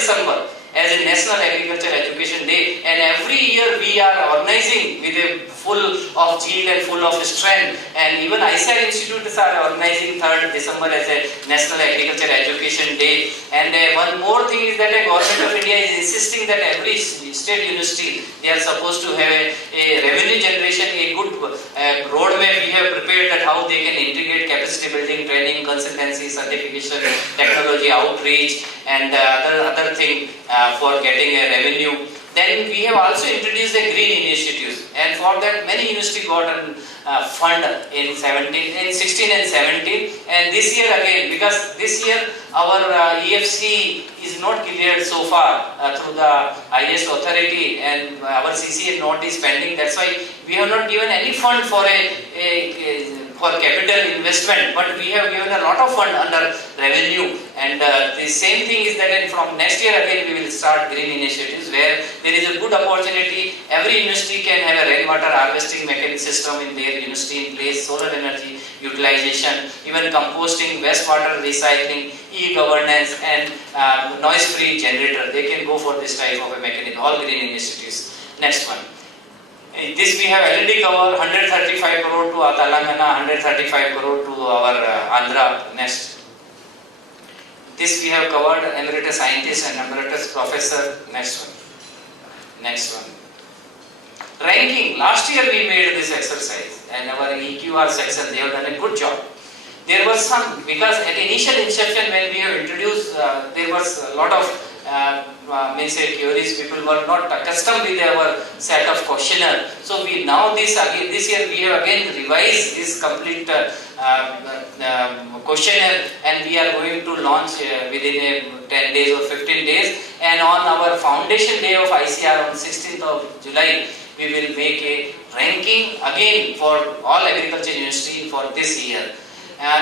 December as a National Agriculture Education Day, and every year we are organizing with a full of zeal and full of strength, and even ICAR institutes are organizing 3rd December as a National Agriculture Education Day. And one more thing is that the Government of India is insisting that every state university, they are supposed to have a revenue generation, a good roadmap we have prepared that how they can integrate capacity building, training, consultancy, certification, technology outreach, and other thing for getting a revenue. Then we have also introduced the green initiatives, and for that many universities got a fund in 16 and 17, and this year again, because this year our EFC is not cleared so far through the highest authority, and our CCA note is pending. That's why we have not given any fund for for capital investment, but we have given a lot of fund under revenue. And the same thing is that from next year again we will start green initiatives, where there is a good opportunity. Every university can have a rainwater harvesting mechanism system in their university in place, solar energy utilization, even composting, wastewater recycling, e-governance, and noise-free generator. They can go for this type of a mechanism, all green initiatives. Next one. This we have already covered, 135 crore to Telangana, 135 crore to our Andhra. Next. This we have covered, emeritus scientist and emeritus professor. Next one. Next one. Ranking. Last year we made this exercise, and our EQR section, they have done a good job. There was some, because at initial inception when we have introduced, there was a lot of theories, people were not accustomed with our set of questionnaire. So we now this year we have again revised this complete questionnaire, and we are going to launch within 10 days or 15 days. And on our foundation day of ICR on 16th of July, we will make a ranking again for all agriculture university for this year.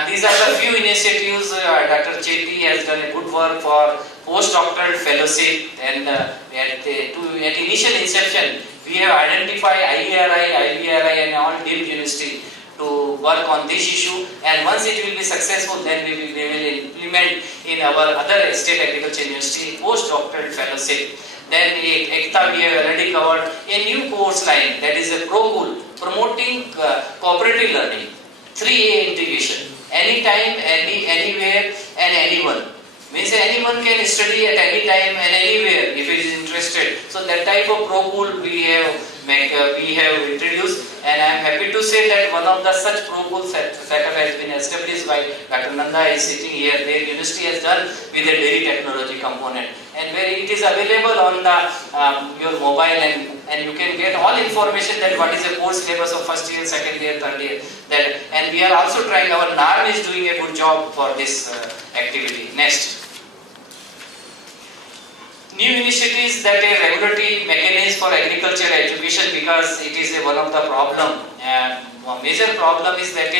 These are the few initiatives. Dr. Chetty has done a good work for postdoctoral fellowship, and at initial inception we have identified IERI, IBRI and all deemed university to work on this issue, and once it will be successful, then we will implement in our other state agriculture university postdoctoral fellowship. Then ECTA we have already covered a new course line, that is a ProCool, promoting cooperative learning. 3A integration, anytime, anywhere and anyone. Means anyone can study at any time and anywhere if he is interested. So that type of ProCool we have introduced, and I am happy to say that one of the such ProCool setup has been established by Dr. Nanda is sitting here. Their university has done with a dairy technology component, and where it is available on the your mobile, and you can get all information that what is the course syllabus of first year, second year, third year. That, and we are also trying. Our NARM is doing a good job for this activity. Next. New initiatives, that a regulatory mechanism for agriculture education, because it is one of the problem. One major problem is that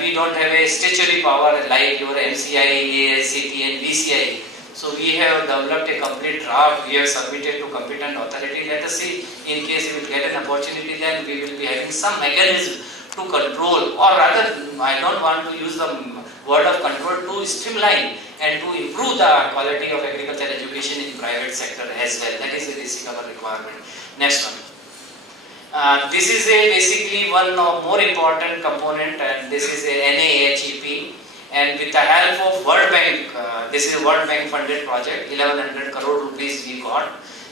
we don't have a statutory power like your MCI, AICT and BCI. So we have developed a complete draft. We have submitted to competent authority. Let us see, in case we will get an opportunity, then we will be having some mechanism to control, or rather, I don't want to use the word of control, to streamline and to improve the quality of agriculture education in private sector as well. That is a basic our requirement. Next one. This is basically one more important component, and this is a NAHEP, and with the help of World Bank, this is a World Bank funded project, 1100 crore rupees we got,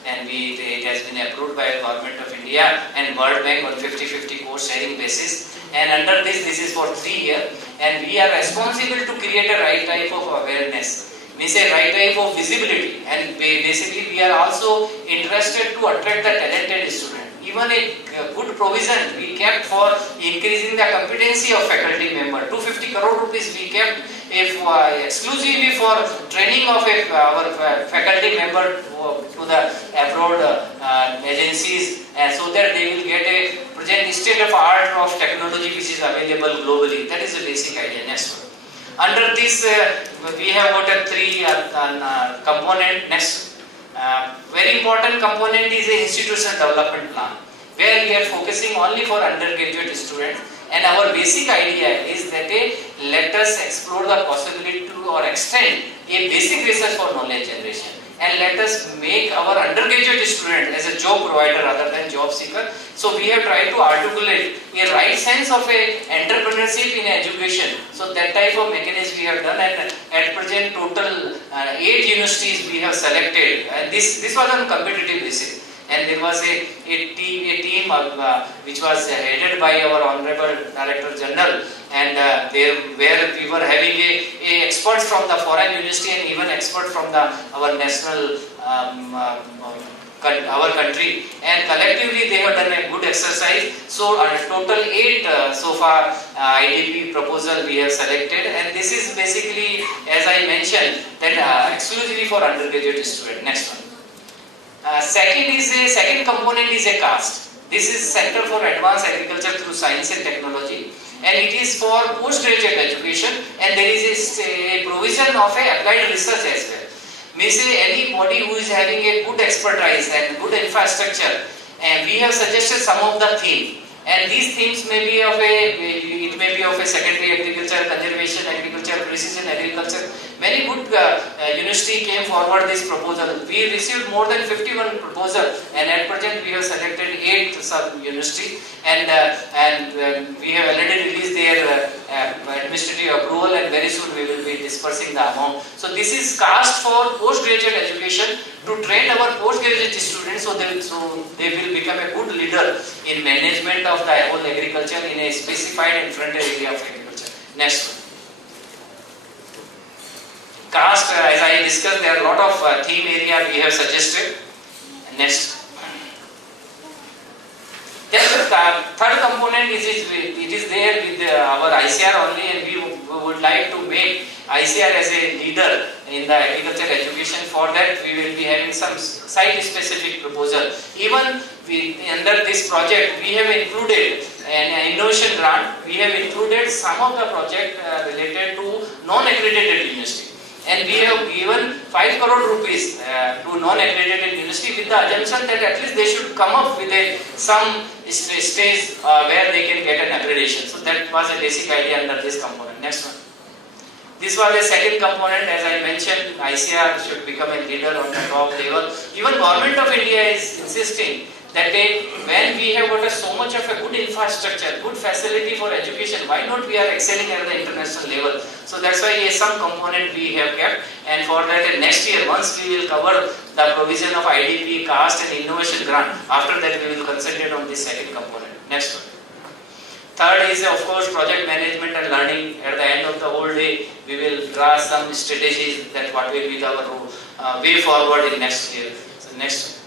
and it has been approved by the Government of India and World Bank on 50-50 cost sharing basis. And under this is for 3 years, and we are responsible to create a right type of awareness, means a right type of visibility, and basically we are also interested to attract the talented student. Even a good provision we kept for increasing the competency of faculty member. 250 crore rupees we kept exclusively for training of our faculty member to the abroad agencies, so that they will get a present state of art of technology which is available globally. That is the basic idea. Next one. Under this we have got a 3 component. Next. Very important component is the institutional development plan, where we are focusing only for undergraduate students, and our basic idea is that let us explore the possibility to or extend a basic research for knowledge generation, and let us make our undergraduate student as a job provider rather than job seeker. So we have tried to articulate a right sense of a entrepreneurship in education. So that type of mechanism we have done, and at present total 8 universities we have selected. This was on competitive basis. And there was a team which was headed by our Honorable Director General, and where we were having a experts from the foreign university and even expert from our national our country, and collectively they have done a good exercise. So total 8 so far IDP proposal we have selected, and this is basically, as I mentioned, that exclusively for undergraduate student. Next one. Second component is a caste. This is Center for Advanced Agriculture through Science and Technology, and it is for postgraduate education, and there is a provision of a applied research as well. Means anybody who is having a good expertise and good infrastructure, and we have suggested some of the themes, and these themes may be of a secondary agriculture, conservation agriculture, precision agriculture. Many good university came forward this proposal. We received more than 51 proposals, and at present we have selected 8 sub-university, and we have already released their administrative approval, and very soon we will be dispersing the amount. So this is cast for postgraduate education to train our postgraduate students, so they will become a good leader in management of the whole agriculture in a specified and frontier area of agriculture. Next one. Caste, as I discussed, there are a lot of theme area we have suggested. Next. Then the third component is there with our ICR only, and we would like to make ICR as a leader in the agriculture education. For that, we will be having some site-specific proposal. Even under this project, we have included an innovation grant. We have included some of the project related to non-accredited university. And we have given 5 crore rupees to non-accredited university with the assumption that at least they should come up with some stage where they can get an accreditation. So that was a basic idea under this component. Next one. This was the second component. As I mentioned, ICR should become a leader on the top level. Even Government of India is insisting that when we have got so much of a good infrastructure, good facility for education, why not we are excelling at the international level? So that's why some component we have kept, and for that next year, once we will cover the provision of IDP, caste and innovation grant, after that we will concentrate on this second component. Next one. Third is of course project management and learning. At the end of the whole day, we will draw some strategies that what will be our way forward in next year. So next one.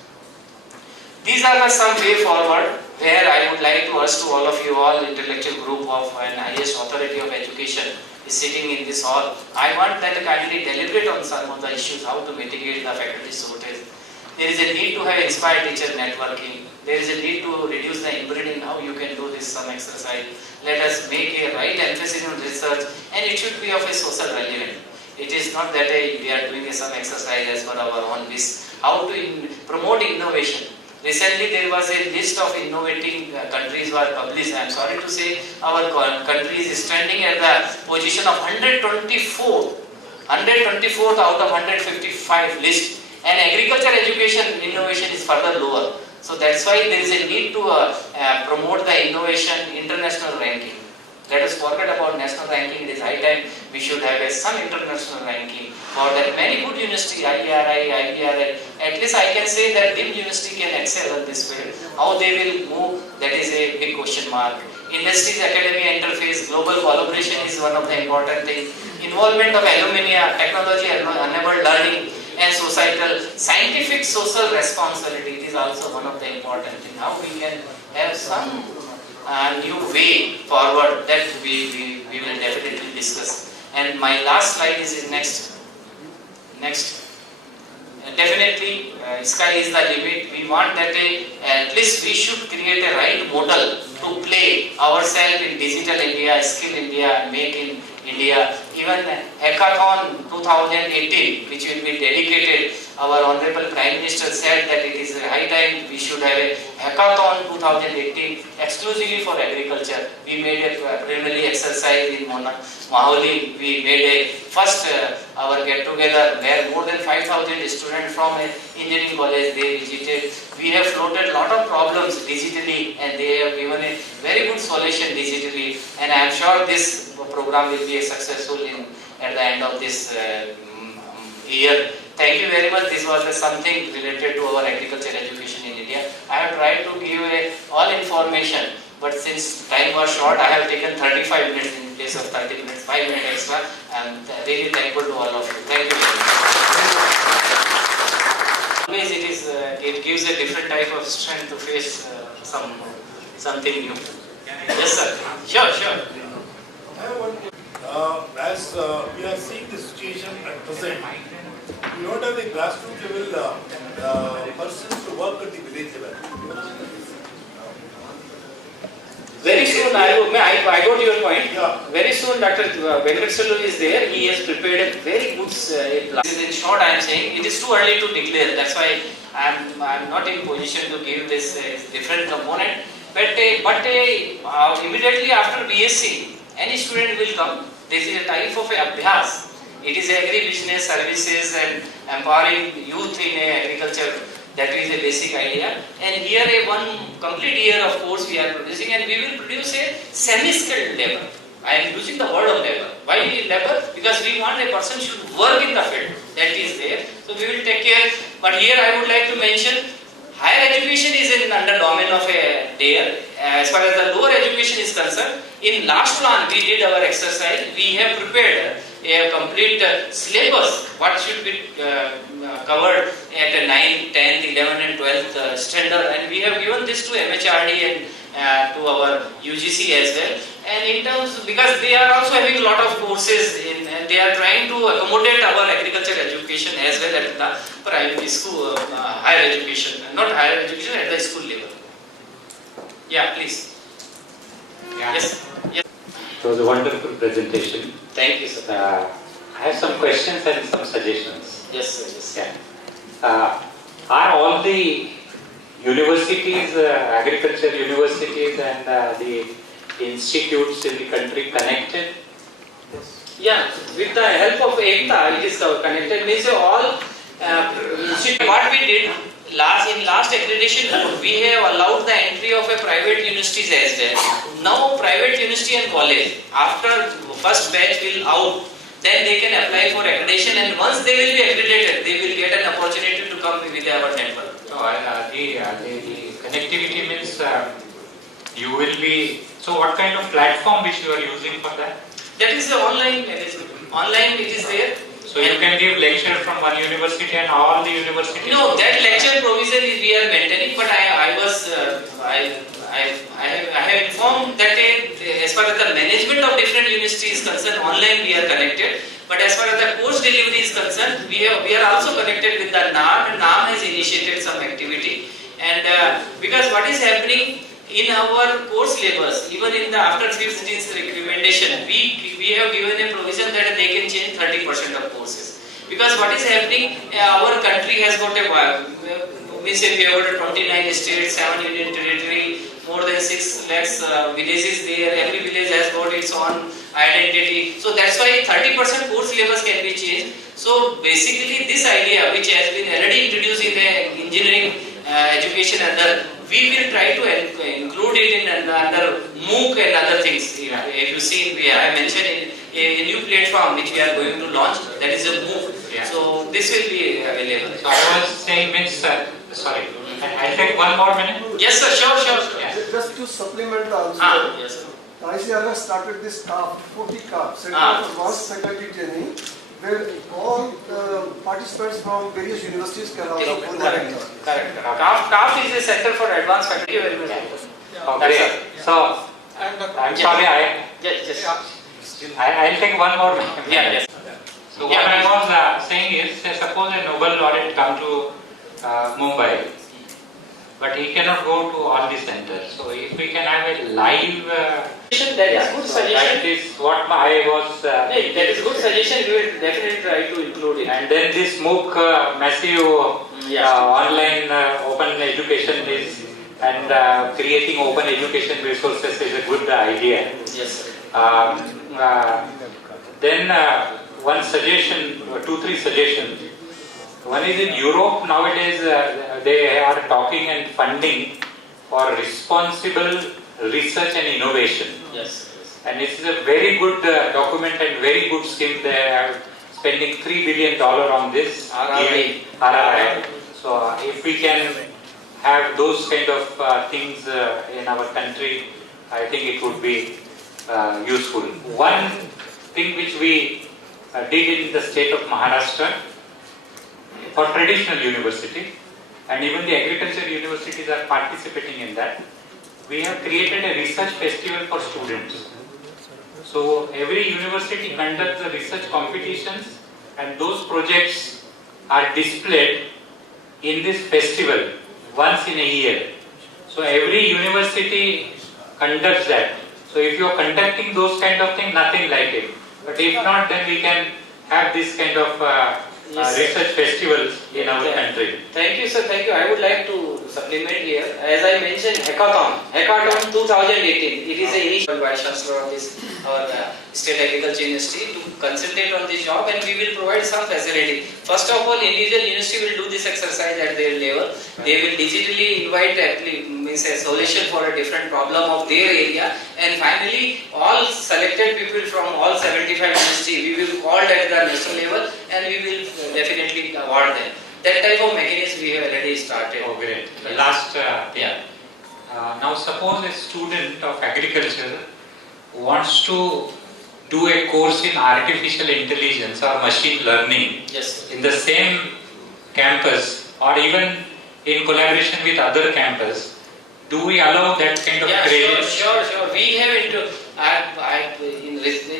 These are some way forward where I would like to urge to all of you, all intellectual group of an highest authority of education is sitting in this hall. I want that kindly deliberate on some of the issues, how to mitigate the faculty shortage. There is a need to have inspired teacher networking. There is a need to reduce the inbreeding, how you can do this some exercise. Let us make a right emphasis on research, and it should be of a social relevant. It is not that we are doing some exercise as per our own wish. How to promote innovation. Recently there was a list of innovating countries were published. I am sorry to say our country is standing at the position of 124th out of 155 list, and agriculture education innovation is further lower. So that's why there is a need to promote the innovation international ranking. Let us forget about national ranking. It is high time we should have some international ranking. For that, many good university, IERI, IBRI, at least I can say that DIM university can excel in this field. How they will move, that is a big question mark. Industries, academia interface, global collaboration is one of the important things. Involvement of alumni, technology, enabled learning, and societal, scientific, social responsibility. It is also one of the important things. How we can have some new way forward, that we will definitely discuss. And my last slide is next. Definitely sky is the limit. We want that at least we should create a right model to play ourselves in digital India, skill India, make in India. Even Hackathon 2018, which will be dedicated our Honorable Prime Minister said that it is a high time we should have a hackathon 2018 exclusively for agriculture. We made a preliminary exercise in Maholi. We made a first our get together where more than 5,000 students from an engineering college they visited. We have floated a lot of problems digitally and they have given a very good solution digitally, and I am sure this program will be a successful at the end of this year. Thank you very much. This was something related to our agriculture education in India. I have tried to give all information, but since time was short, I have taken 35 minutes in place of 30 minutes, 5 minutes extra. I am really thankful to all of you. Thank you very much. Always it gives a different type of strength to face something new. Yes, sir. Sure. As we are seeing the situation at present, we don't have the grassroots level persons to work at the village level. Very soon, I got your point. Yeah. Very soon, Dr. Venkateswarlu is there. He has prepared a very good plan. In short, I am saying it is too early to declare. That's why I am not in position to give this different component. But immediately after BSc, any student will come. This is a type of abhyas. It is agri-business services and empowering youth in agriculture. That is a basic idea. And here one complete year of course we are producing, and we will produce a semi-skilled labor. I am using the word of labor. Why labor? Because we want a person should work in the field. That is there. So we will take care. But here I would like to mention higher education is under domain of a DARE. As far as the lower education is concerned, in last plan we did our exercise. We have prepared a complete syllabus, what should be covered at a 9th, 10th, 11th and 12th standard, and we have given this to MHRD and to our UGC as well. And in terms, because they are also having a lot of courses and they are trying to accommodate our agriculture education as well at the primary school, higher education, not higher education, at the school level. Yeah, please. Yeah. Yes. It was a wonderful presentation. Thank you, sir. I have some questions and some suggestions. Yes, sir. Yes. Yeah. Are all the universities, agriculture universities and the institutes in the country connected? Yeah, with the help of ECTA, it is connected. Means all what we did in last accreditation board, we have allowed the entry of a private universities as well. Now private university and college, after first batch will out, then they can apply for accreditation, and once they will be accredited, they will get an opportunity to come with our network. So the connectivity means you will be. So what kind of platform which you are using for that? That is the online management. Online it is there. So you can give lecture from one university and all the universities? No, that lecture provision is we are maintaining, but I have informed that as far as the management of different universities is concerned, online we are connected. But as far as the course delivery is concerned, we are also connected with the NAM, and NAM has initiated some activity. And because what is happening in our course syllabus, even in the after 5th recommendation, we have given a provision that they can change 30% of courses. Because what is happening, our country has got we say we have got 29 states, 7 union territory, more than 6 lakhs villages there. Every village has got its own identity. So that's why 30% course syllabus can be changed. So basically this idea, which has been already introduced in the engineering education, we will try to include it in under MOOC and other things. If you see, I mentioned a new platform which we are going to launch, that is a MOOC. Yeah. So this will be available. So I was saying, sorry, I'll take 1 more minute. Yes, sir. Sure. Yeah. Just to supplement also, Yes, sir. ICR has started this CAF, Center for Advanced Faculty Training, where all participants from various universities can also go there. Correct. CAF is a Center for Advanced Faculty. Very much. Okay. So I'm sorry, Yes. I'll take 1 more minute. Yes. So what I was saying is, say suppose a Nobel laureate come to Mumbai, but he cannot go to all the centers. So if we can have a live, That is good so suggestion. that is what I was. That is good suggestion. We will definitely try to include it. And then this MOOC massive online open education is, and creating open education resources is a good idea. Yes, sir. Then one suggestion, 2-3 suggestions. One is in Europe nowadays they are talking and funding for responsible research and innovation. Yes. And this is a very good document and very good scheme. They are spending $3 billion on this RRI. So if we can have those kind of things in our country, I think it would be useful. One thing which we did in the state of Maharashtra for traditional university, and even the agriculture universities are participating in that, we have created a research festival for students. So every university conducts the research competitions, and those projects are displayed in this festival once in a year. So every university conducts that. So if you are conducting those kind of things, nothing like it. But if not, then we can have this kind of research festivals in our country. Thank you, sir. Thank you. I would like to supplement here. As I mentioned, Hackathon 2018. It is an initiative by Chancellor of this our State Agriculture University to concentrate on this job, and we will provide some facility. First of all, individual university will do this exercise at their level. They will digitally invite means a solution for a different problem of their area, and finally, all selected people from all 75 universities we will call at the national level, and we will definitely award them. That type of mechanism we have already started. Oh, great. The last now suppose a student of agriculture wants to do a course in artificial intelligence or machine learning in the same campus or even in collaboration with other campus. Do we allow that kind of credit? Sure. We have in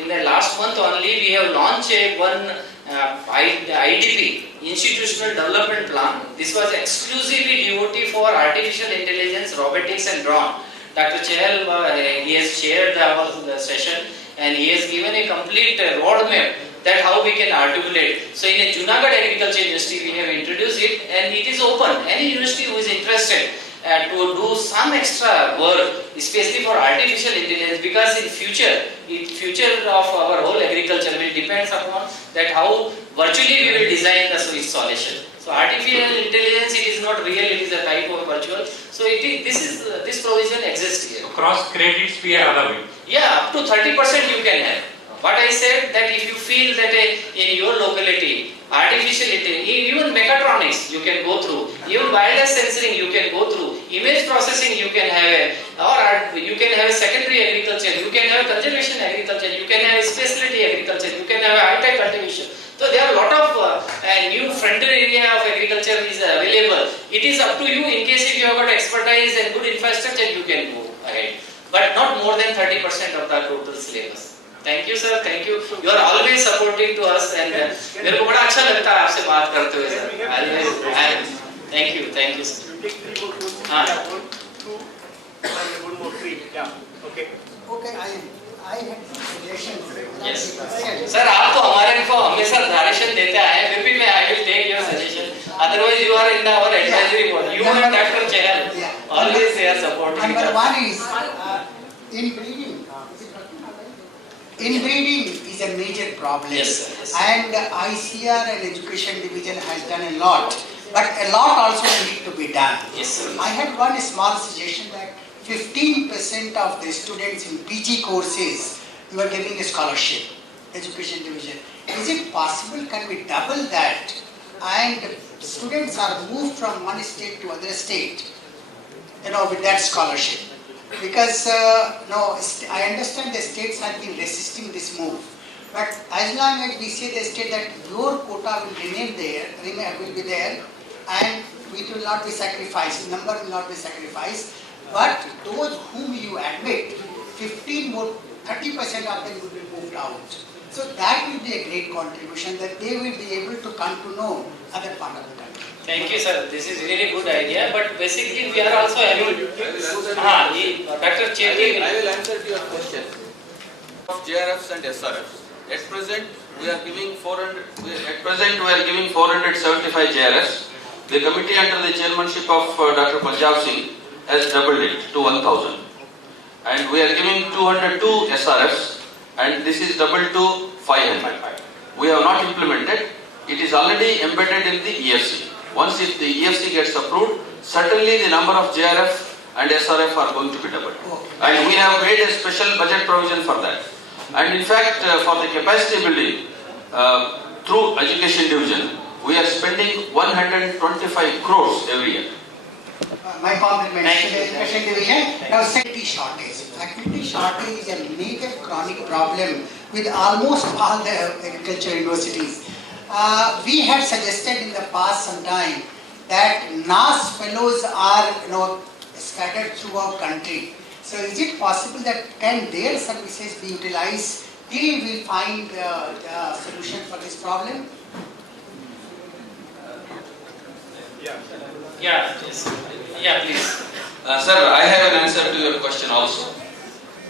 the last month only we have launched one IDP, Institutional Development Plan. This was exclusively devoted for artificial intelligence, robotics and drone. Dr. Chehal, he has chaired the session, and he has given a complete roadmap that how we can articulate. So in a Junagadh Agriculture University we have introduced it, and it is open. Any university who is interested to do some extra work, especially for artificial intelligence, because in future of our whole agriculture will depends upon that how virtually we will design the solution. So artificial intelligence, it is not real, it is a type of virtual. So this provision exists here. So cross credits we are allowing. Yeah, up to 30% you can have. But I said that if you feel that in your locality, artificial intelligence, even mechatronics you can go through, even wireless sensing you can go through, image processing you can have, or you can have secondary agriculture, you can have conservation agriculture, you can have specialty agriculture, you can have high-tech cultivation. So there are a lot of new frontier area of agriculture is available. It is up to you. In case if you have got expertise and good infrastructure, you can go ahead. But not more than 30% of the total syllabus. Thank you, sir. Thank you. You are always supporting to us, and मेरे को बड़ा अच्छा लगता है आपसे बात करते हुए, sir. Thank you, sir. हाँ. Okay, I had suggestions. Yes. Sir, आप तो हमारे को हमेशा सजेशन देते आए हैं. फिर भी मैं I will take your suggestion. Otherwise, you are in our advisory board. You and Dr. Chehal always they are supporting. Number one is inbreeding. Inbreeding is a major problem. Yes, sir. Yes. And ICR and Education Division has done a lot. But a lot also need to be done. Yes, sir. I had one small suggestion that 15% of the students in PG courses, you are giving a scholarship, Education Division. Is it possible, can we double that? And students are moved from one state to other state, with that scholarship. Because I understand the states have been resisting this move. But as long as we say the state that your quota will remain there, will be there, and it will not be sacrificed, number will not be sacrificed, but those whom you admit, 30% of them will be moved out. So that will be a great contribution, that they will be able to come to know other part of the country. Thank you, sir. This is really good idea. But basically, we are also having. Dr. Chetty. I will answer to your question. Of GRFs and SRFs. At present, we are giving 475 GRFs. The committee under the chairmanship of Dr. Punjab Singh has doubled it to 1000. And we are giving 202 SRFs, and this is doubled to 500. We have not implemented. It is already embedded in the EFC. Once if the EFC gets approved, certainly the number of GRF and SRF are going to be doubled. And we have made a special budget provision for that. And in fact, for the capacity building, through education division, we are spending 125 crores every year. My compliments to the education division. Now, faculty shortage. Faculty shortage is a major chronic problem with almost all the agriculture universities. We had suggested in the past some time that NAS fellows are scattered throughout country. So is it possible that can their services be utilized till we find the solution for this problem? Yeah, please. Sir, I have an answer to your question also.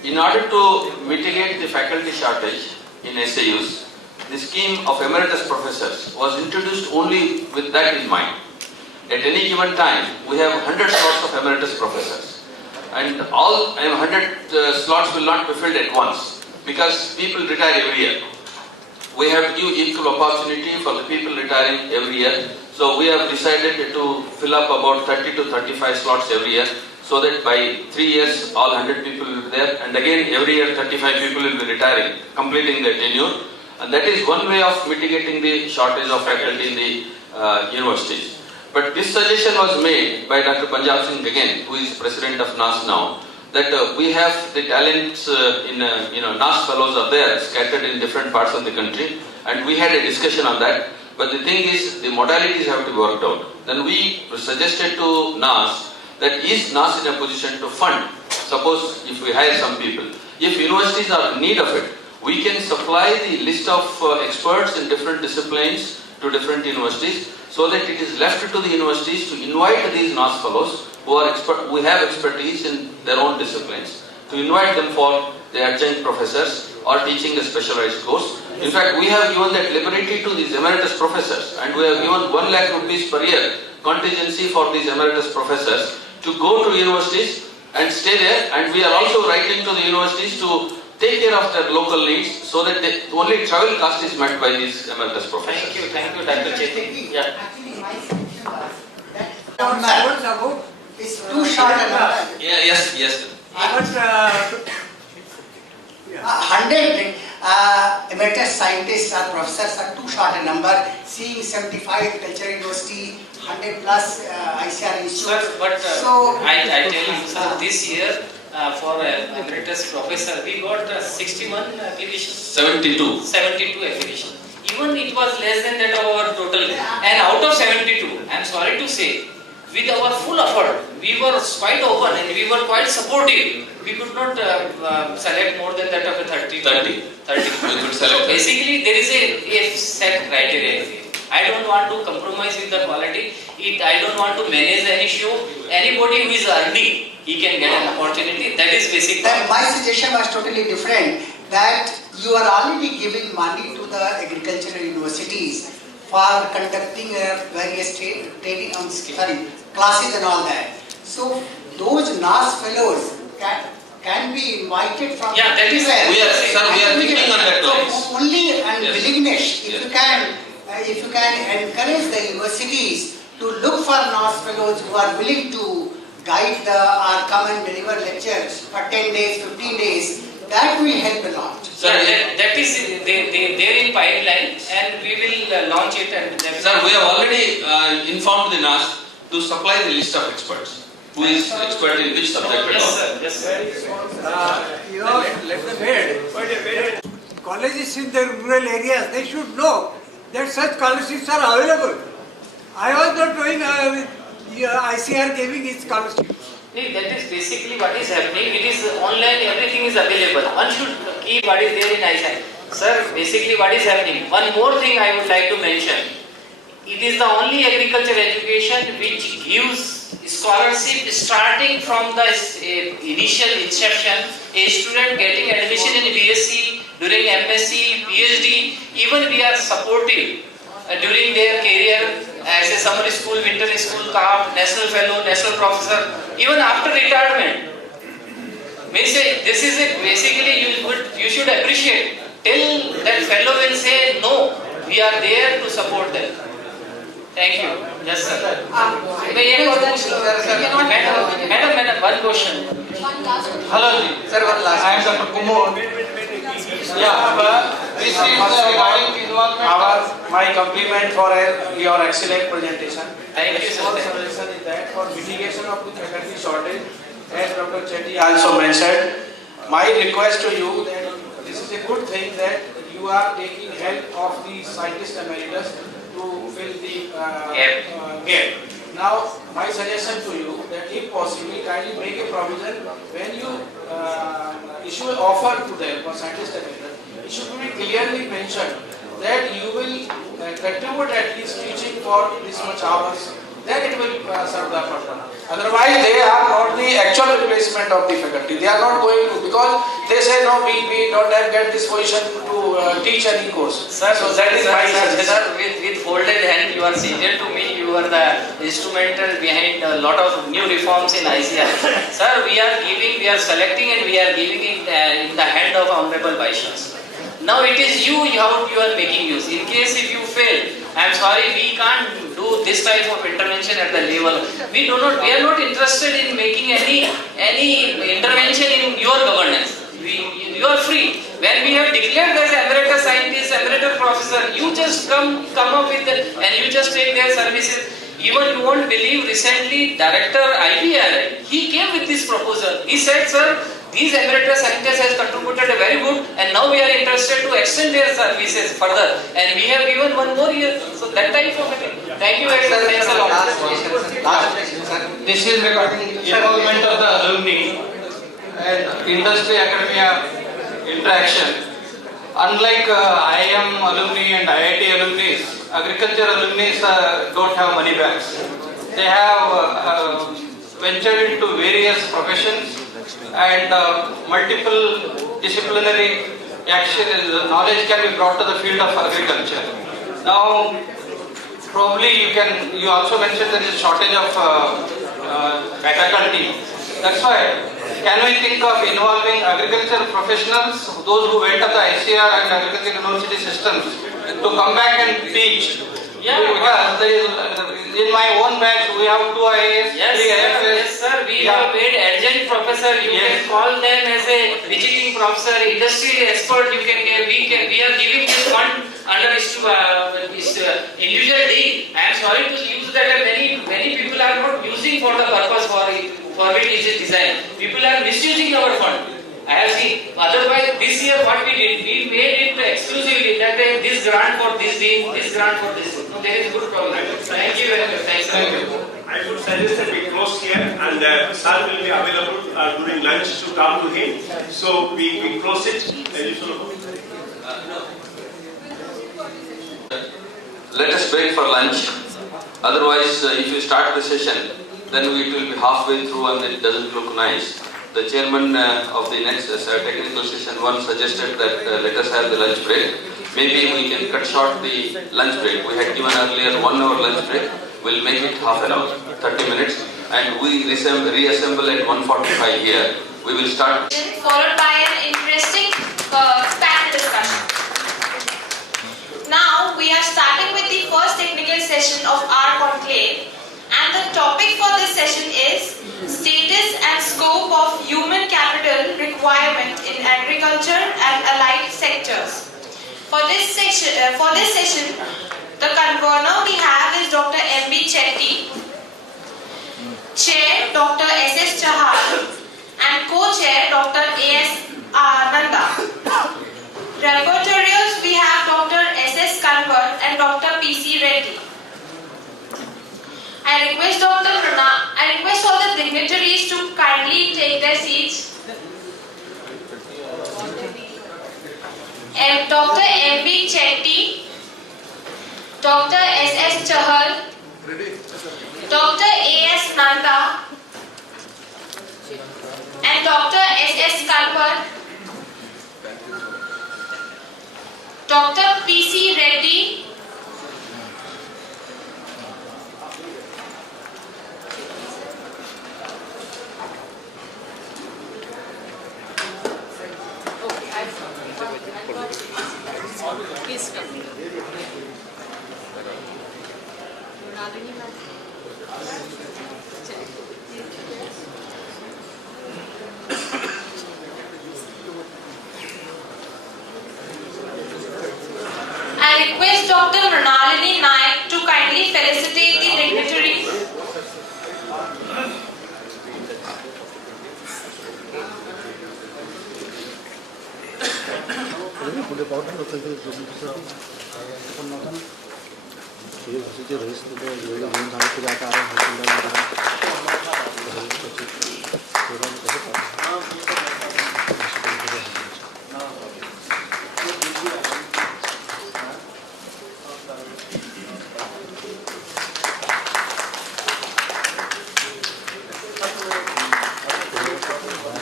In order to mitigate the faculty shortage in SAUs, the scheme of emeritus professors was introduced only with that in mind. At any given time, we have 100 slots of emeritus professors. And all 100 slots will not be filled at once because people retire every year. We have to give equal opportunity for the people retiring every year. So we have decided to fill up about 30 to 35 slots every year, so that by 3 years all 100 people will be there, and again every year 35 people will be retiring, completing their tenure. And that is one way of mitigating the shortage of faculty in the universities. But this suggestion was made by Dr. Punjab Singh again, who is president of NAS now, that we have the talents in NAS fellows are there scattered in different parts of the country, and we had a discussion on that. But the thing is, the modalities have to be worked out. Then we suggested to NAS that is NAS in a position to fund. Suppose if we hire some people, if universities are in need of it, we can supply the list of experts in different disciplines to different universities, so that it is left to the universities to invite these NAS fellows who are who have expertise in their own disciplines, to invite them for the adjunct professors or teaching a specialized course. In fact, we have given that liberty to these emeritus professors, and we have given 1 lakh rupees per year contingency for these emeritus professors to go to universities and stay there, and we are also writing to the universities to take care of their local needs, so that only travel cost is met by these emeritus professors. Thank you, Dr. Chetty. Yeah. Actually, my suggestion was that it's too short a number. Yes. 100 emeritus scientists or professors are too short a number. Seeing 75 agriculture university, 100 plus ICR institute. Sir, but I tell you, sir, this year for emeritus professor, we got 61 applications. 72 applications. Even it was less than that of our total. And out of 72, I am sorry to say, with our full effort, we were quite open and we were quite supportive. We could not select more than that of a 30. 30. We could select. So basically, there is a set criteria. I don't want to compromise with the quality. I don't want to manage any show. Anybody who is earning, he can get an opportunity. That is basic. My suggestion was totally different. That you are already giving money to the agricultural universities for conducting various training classes and all that. So those NAS fellows can be invited from everywhere. We are thinking on that lines. So only willingness. If you can encourage the universities to look for NAS fellows who are willing to guide or come and deliver lectures for 10 days, 15 days, that will help a lot. Sir, that is there in pipeline, and we will launch it. And Sir, we have already informed the NAS to supply the list of experts. Who is expert in which subject? Yes, sir. Let them hear. Colleges in the rural areas, they should know that such scholarships are available. I was not knowing ICR giving its scholarships. That is basically what is happening. It is online, everything is available. One should keep what is there in ICR. Sir, basically what is happening. One more thing I would like to mention. it is the only agriculture education which gives scholarship starting from the initial inception. A student getting admission in BSc, during MSc, PhD, even we are supportive during their career as a summer school, winter school, CAP, national fellow, national professor, even after retirement. Means this is it. Basically, you should appreciate. Till that fellow will say no, we are there to support them. Thank you. Yes, sir. Madam, one question. Hello, sir. I am Dr. Kumar. This is regarding involvement. My compliment for your excellent presentation. Thank you, sir. Small suggestion is that for mitigation of the faculty shortage, as Dr. Chetty also mentioned, my request to you that this is a good thing that you are taking help of the scientist emeritus to fill the gap. Now, my suggestion to you that if possible, kindly make a provision when you issue an offer to them for scientist emeritus, it should be clearly mentioned that you will contribute at least teaching for this much hours. Then it will serve the purpose. Otherwise, they are not the actual replacement of the faculty. They are not going to, because they say no, we don't have get this position to teach any course. Sir, so that is my suggestion. Sir, with folded hand, you are senior to me. You are the instrumental behind a lot of new reforms in ICR. Sir, we are selecting and we are giving it in the hand of Honorable Vice Chancellor. Now it is you how you are making use. In case if you fail, I am sorry, we can't do this type of intervention at the level. We are not interested in making any intervention in your governance. You are free. When we have declared as emeritus scientist, emeritus professor, you just come up with it and you just take their services. Even you won't believe, recently Director IBR, he came with this proposal. He said, sir, these emeritus scientists has contributed a very good, and now we are interested to extend their services further, and we have given one more year. So that type of thing. Thank you very much. Thanks a lot. This is regarding involvement of the alumni and industry academia interaction. Unlike IIM alumni and IIT alumni, agriculture alumni don't have money bags. They have ventured into various professions and multiple disciplinary action knowledge can be brought to the field of agriculture. Now, probably you also mentioned there is a shortage of faculty. That's why, can we think of involving agriculture professionals, those who went to the ICR and agriculture university systems, to come back and teach? Yeah, because in my own batch we have 2 IAS, 3 IFS. Yes, sir. We have made adjunct professor. You can call them as a visiting professor, industry expert. We are giving this fund under individual deal. I am sorry to use that. Many people are not using for the purpose for which it is designed. People are misusing our fund. I have seen. Otherwise, this year what we did, we made it exclusively that this grant for this thing, this grant for this. No, there is good problem. Thank you very much. Thank you. I would suggest that we close here, and sir will be available during lunch to come to him. So we close it. Let us break for lunch. Otherwise, if you start the session, then it will be halfway through and it doesn't look nice. The chairman of the next technical session 1 suggested that let us have the lunch break. Maybe we can cut short the lunch break. We had given earlier 1 hour lunch break. We'll make it half an hour, 30 minutes, and we reassemble at 1:45 here. We will start. Followed by an interesting panel discussion. Now we are starting with the first technical session of our conclave, and the topic for this session is status and scope of human capital requirement in agriculture and allied sectors. For this session, the convener we have is Dr. M.B. Chetty, Chair Dr. S.S. Chahal, and Co-Chair Dr. A.S. Nanda. Repertorials we have Dr. S.S. Kanwar and Dr. P.C. Reddy. I request all the dignitaries to kindly take their seats. Dr. M.B. Chetty, Dr. S.S. Chahal, Dr. A.S. Nanda, and Dr. S.S. Kalpar, Dr. P.C. Reddy, I request Dr. Mrinalini Naik to kindly felicitate the dignitaries.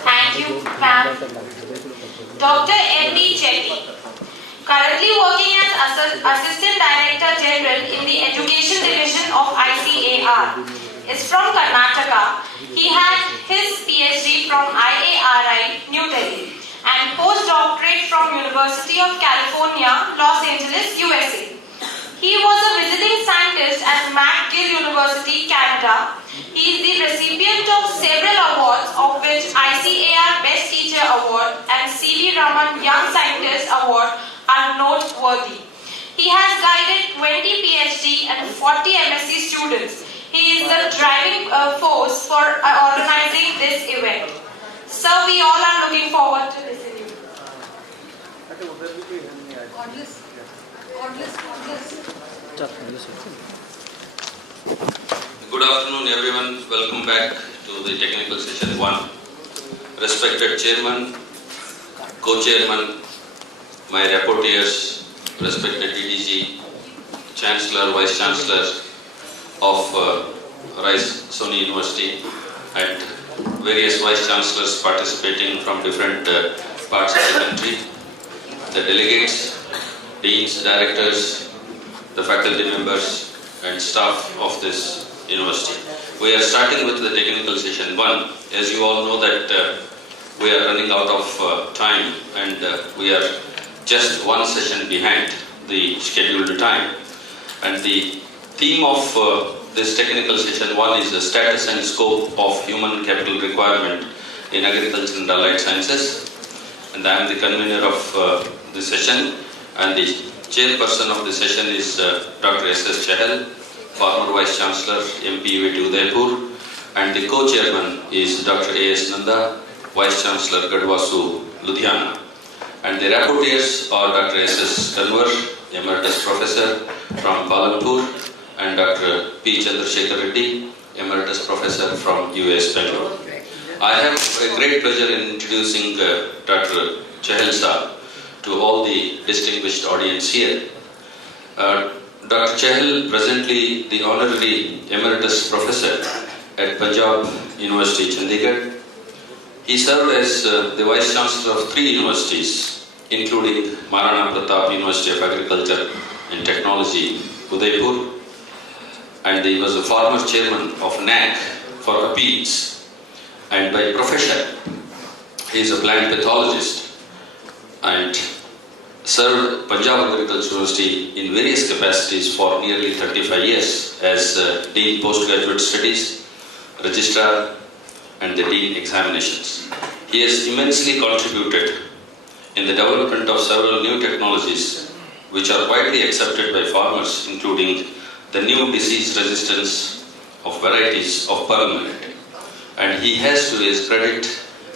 Thank you, ma'am. Dr. M.D. Chetty, currently working as Assistant Director General in the Education Division of ICAR, is from Karnataka. He had his PhD from IARI, New Delhi, and postdoctorate from University of California, Los Angeles, USA. He was a visiting scientist at McGill University, Canada. He is the recipient of several awards, of which ICAR Best Teacher Award and C.V. Raman Young Scientist Award are noteworthy. He has guided 20 PhD and 40 MSc students. He is the driving force for organizing this event. So we all are looking forward to listening. Good afternoon everyone, welcome back to the technical session 1. Respected Chairman, Co-Chairman, my rapporteurs, respected DDG, Chancellor, Vice Chancellor of Rice Sony University, and various Vice Chancellors participating from different parts of the country, the delegates, deans, directors, the faculty members and staff of this university. We are starting with the technical session 1. As you all know that we are running out of time and we are just one session behind the scheduled time. And the theme of this technical session 1 is the status and scope of human capital requirement in agriculture and allied sciences. And I am the convener of this session, and the chairperson of the session is Dr. S.S. Chahal, former Vice Chancellor, MPUIT Udaipur, and the co-chairman is Dr. A.S. Nanda, Vice Chancellor, Gadwasu, Ludhiana. And the rapporteurs are Dr. S.S. Kanwar, Emeritus Professor from Palampur, and Dr. P. Chandrasekhar Reddy, Emeritus Professor from US Bangalore. I have a great pleasure in introducing Dr. Chahal Sir to all the distinguished audience here. Dr. Chahal, presently the Honorary Emeritus Professor at Punjab University, Chandigarh. He served as the Vice Chancellor of 3 universities, including Maharana Pratap University of Agriculture and Technology, Udaipur, and he was a former chairman of NAC for appeals. And by profession, he is a plant pathologist and served Punjab Agriculture University in various capacities for nearly 35 years as Dean Postgraduate Studies, Registrar, and the Dean Examinations. He has immensely contributed in the development of several new technologies which are widely accepted by farmers, including the new disease resistance of varieties of pearl millet. And he has, to his credit,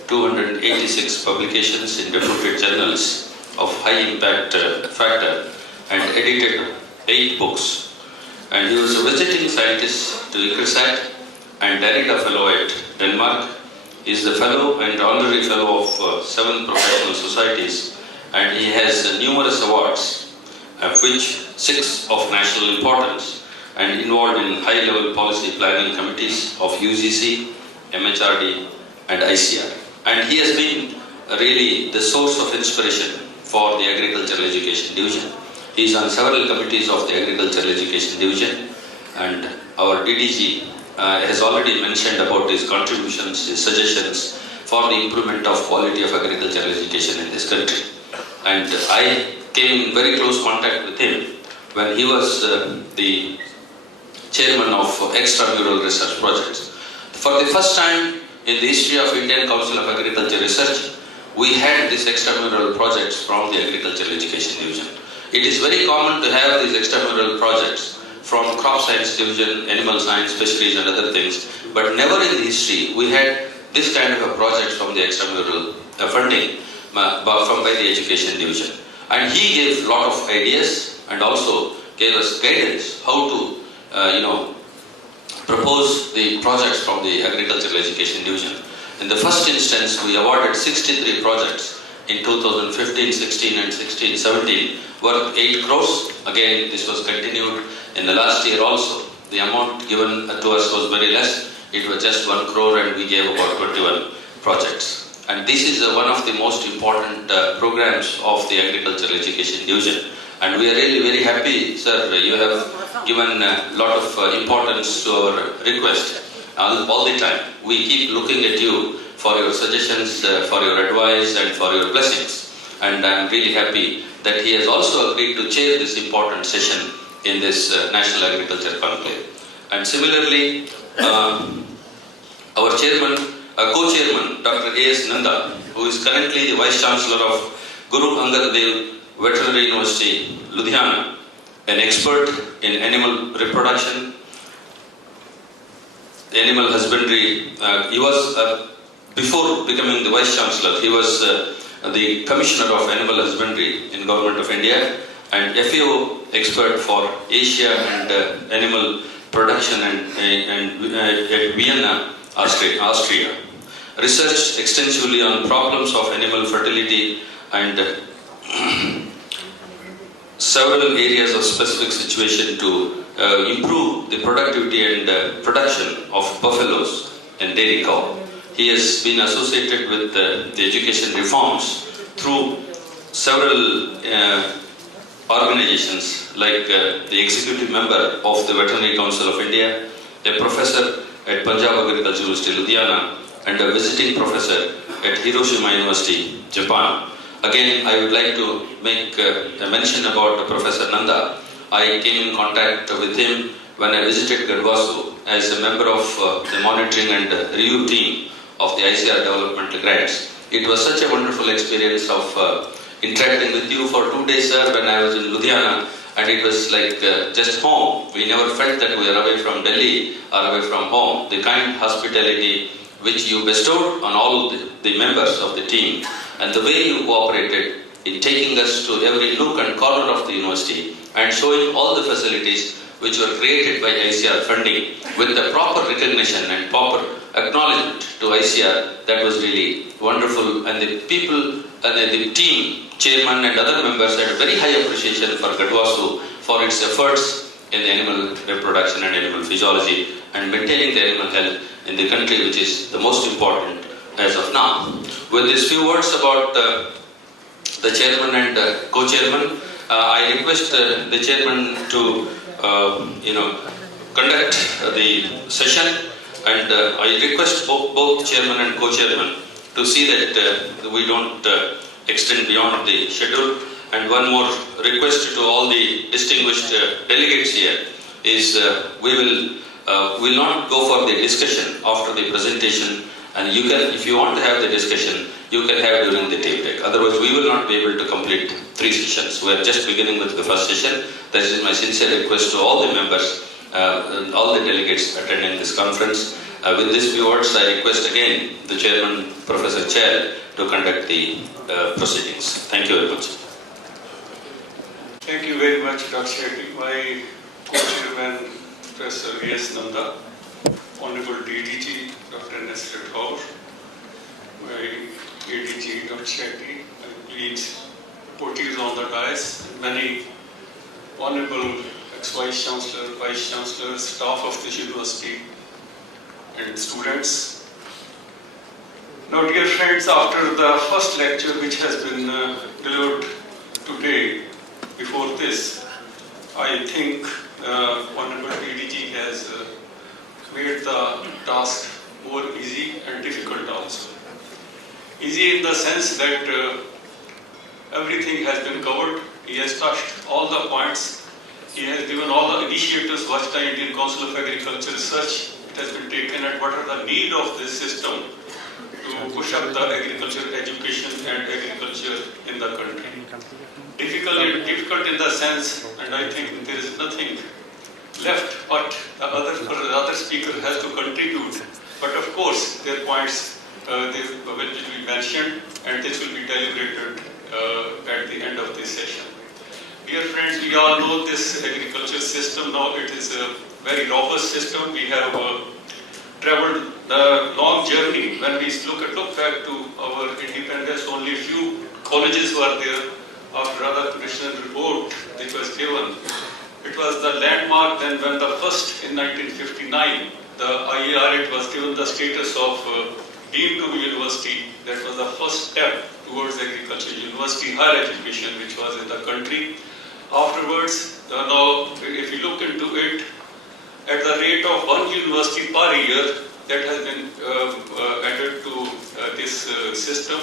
286 publications in reputed journals of high impact factor and edited 8 books. And he was a visiting scientist to ICRISAT and Derrida Fellow at Denmark. He is the fellow and honorary fellow of 7 professional societies, and he has numerous awards. of which 6 of national importance, and involved in high-level policy planning committees of UGC, MHRD, and ICR. And he has been really the source of inspiration for the Agricultural Education Division. He is on several committees of the Agricultural Education Division, and our DDG has already mentioned about his contributions, his suggestions for the improvement of quality of agricultural education in this country. And I came in very close contact with him when he was the chairman of extramural research projects. For the first time in the history of Indian Council of Agriculture Research, we had these extramural projects from the Agricultural Education Division. It is very common to have these extramural projects from crop science division, animal science, fisheries and other things, but never in the history we had this kind of a project from the extramural funding by the education division. And he gave a lot of ideas and also gave us guidance how to propose the projects from the Agricultural Education Division. In the first instance, we awarded 63 projects in 2015, 16 and 16, 17 worth 8 crores. Again, this was continued in the last year also. The amount given to us was very less. It was just 1 crore and we gave about 21 projects. And this is one of the most important programs of the Agricultural Education Division. And we are really very happy, sir, you have given a lot of importance to our request all the time. We keep looking at you for your suggestions, for your advice and for your blessings. And I am really happy that he has also agreed to chair this important session in this National Agriculture Conclave. And similarly, our chairman, co-chairman, Dr. A.S. Nanda, who is currently the Vice Chancellor of Guru Angad Dev Veterinary University, Ludhiana, an expert in animal reproduction, animal husbandry. He was, before becoming the Vice Chancellor, he was the Commissioner of Animal Husbandry in Government of India and FAO expert for Asia and animal production at Vienna, Austria. Researched extensively on problems of animal fertility and several areas of specific situation to improve the productivity and production of buffaloes and dairy cow. He has been associated with the education reforms through several organizations like the executive member of the Veterinary Council of India, a professor at Punjab Agriculture University, Ludhiana, and a visiting professor at Hiroshima University, Japan. Again, I would like to make a mention about Professor Nanda. I came in contact with him when I visited Gadwasu as a member of the monitoring and review team of the ICR developmental grants. It was such a wonderful experience of interacting with you for 2 days, sir, when I was in Ludhiana, and it was like just home. We never felt that we were away from Delhi or away from home. The kind hospitality which you bestowed on all the members of the team and the way you cooperated in taking us to every nook and corner of the university and showing all the facilities which were created by ICR funding with the proper recognition and proper acknowledgement to ICR, that was really wonderful. And the people and the team, chairman and other members had a very high appreciation for Gadwasu for its efforts in the animal reproduction and animal physiology and maintaining the animal health in the country, which is the most important as of now. With these few words about the chairman and co-chairman, I request the chairman to conduct the session, and I request both chairman and co-chairman to see that we don't extend beyond the schedule. And one more request to all the distinguished delegates here is we will not go for the discussion after the presentation, and you can, if you want to have the discussion, you can have during the tea break. Otherwise, we will not be able to complete 3 sessions. We are just beginning with the first session. That is my sincere request to all the members, all the delegates attending this conference. With these few words, I request again the chairman, Professor Chair, to conduct the proceedings. Thank you very much. Thank you very much, Dr. Shetty. My co-chairman, Professor A.S. Nanda, Honorable DDG, Dr. Nestor Kaur, my ADG, Dr. Shetty, my colleagues, reportees on the dais, and many Honorable ex-Vice Chancellor, Vice Chancellor, staff of this university, and students. Now, dear friends, after the first lecture which has been delivered today, before this, I think Honorable DDG has made the task more easy and difficult also. Easy in the sense that everything has been covered. He has touched all the points. He has given all the initiatives what the Indian Council of Agriculture Research it has been taken and what are the need of this system to push up the agriculture education and agriculture in the country. Difficult in the sense, and I think there is nothing left but the other speaker has to contribute. But of course, their points they will be mentioned and this will be deliberated at the end of this session. Dear friends, we all know this agriculture system now. It is a very robust system. We have traveled the long journey. When we look back to our independence, only a few colleges were there. After Radhakrishnan report that was given, it was the landmark. Then when the first in 1959, the IAR it was given the status of deemed to university. That was the first step towards agriculture university higher education which was in the country. Afterwards, now if you look into it, at the rate of one university per year, that has been added to this system.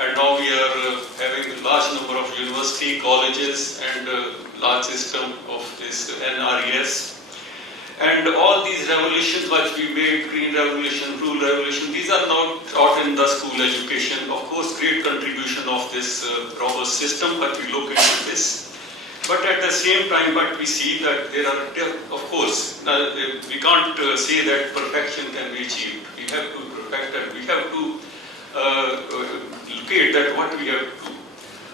And now we are having a large number of university, colleges and large system of this NRES. And all these revolutions which we made, green revolution, rural revolution, these are not taught in the school education. Of course, great contribution of this robust system, but we look into this. But at the same time, but we see that there are, of course, we can't say that perfection can be achieved. We have to perfect and we have to locate that what we have to do.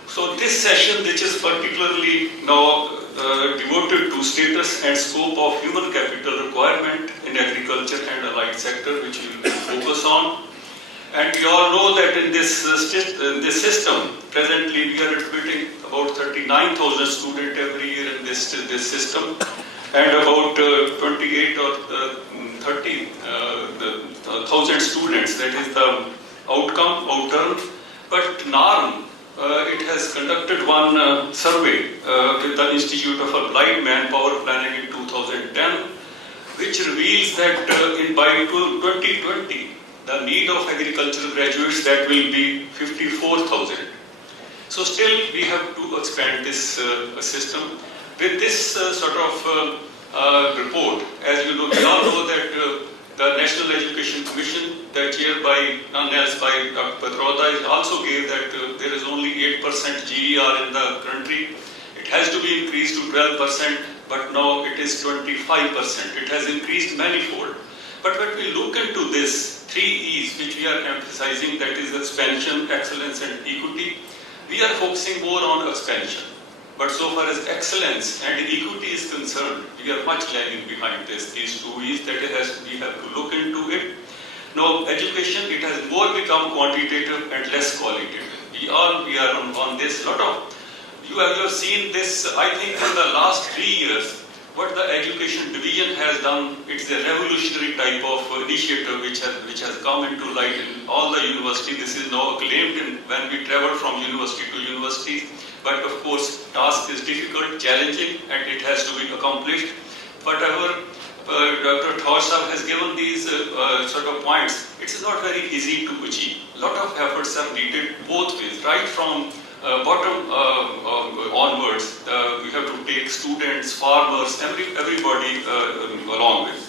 So this session, which is particularly now devoted to status and scope of human capital requirement in agriculture and allied sector, which we will focus on. And we all know that in this system, presently we are recruiting about 39,000 students every year in this system, and about 28 or 30,000 students. That is the outturn. But NARM, it has conducted one survey with the Institute of Applied Manpower Planning in 2010, which reveals that by 2020, the need of agricultural graduates that will be 54,000. So still we have to expand this system. With this sort of report, as you know, we all know that the National Education Commission, that chair by none else by Dr. Patroda, also gave that there is only 8% GHRU in the country. It has to be increased to 12%, but now it is 25%. It has increased manifold. But when we look into this 3 E's which we are emphasizing, that is expansion, excellence and equity, we are focusing more on expansion. But so far as excellence and equity is concerned, we are much lagging behind these 2 E's that we have to look into it. Now, education, it has more become quantitative and less qualitative. We are on this lot of, you have seen this, I think in the last 3 years, what the education division has done, it's a revolutionary type of initiative which has come into light in all the universities. This is now acclaimed when we travel from university to university. But of course, task is difficult, challenging, and it has to be accomplished. Whatever Dr. Thorsav has given these sort of points, it is not very easy to achieve. A lot of efforts are needed both ways, right from bottom onwards. We have to take students, farmers, everybody along with.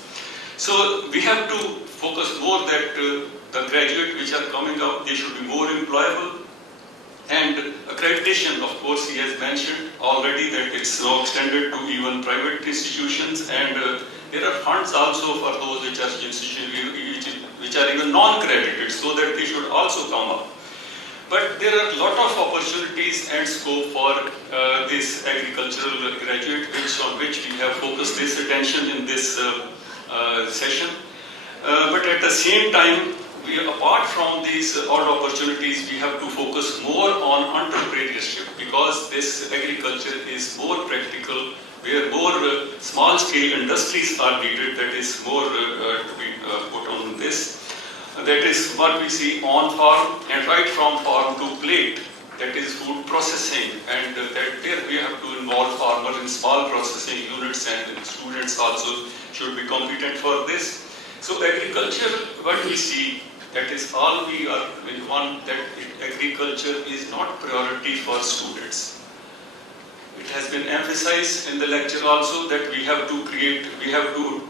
So we have to focus more that the graduates which are coming up, they should be more employable. And accreditation, of course, he has mentioned already that it's now extended to even private institutions, and there are funds also for those which are institutions which are even non-credited, so that they should also come up. But there are a lot of opportunities and scope for this agricultural graduate, on which we have focused this attention in this session. But at the same time, apart from these odd opportunities, we have to focus more on entrepreneurship, because this agriculture is more practical, where more small-scale industries are needed. That is more to be put on this. That is what we see on farm, and right from farm to plate. That is food processing, and that there we have to involve farmers in small processing units, and students also should be competent for this. So agriculture, what we see, that is all we are in one, that agriculture is not priority for students. It has been emphasized in the lecture also that we have to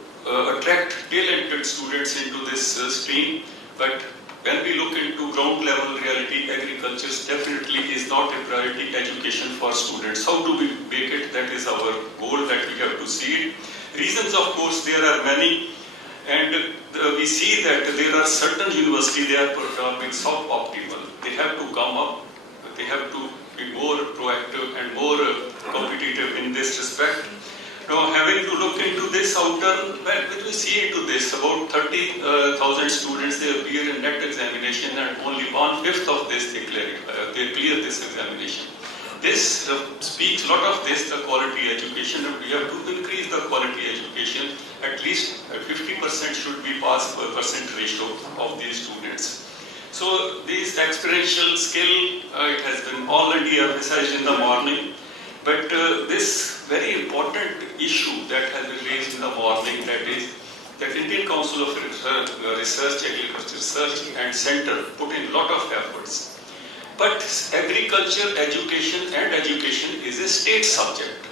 attract talented students into this stream, but when we look into ground level reality, agriculture definitely is not a priority education for students. How do we make it? That is our goal, that we have to see it. Reasons, of course, there are many, and we see that there are certain universities, they are performing suboptimal. They have to come up, they have to be more proactive and more competitive in this respect. Now, having to look into this outer, well, when we see into this, about 30,000 students, they appear in net examination, and only 1/5 of this they clear this examination. This speaks a lot of this, the quality education, and we have to increase the quality education. At least 50% should be pass percent ratio of these students. So this experiential skill, it has been already emphasized in the morning, but this very important issue that has been raised in the morning, that is that Indian Council of Research, Agriculture Research and Center put in a lot of efforts. But agriculture, education is a state subject.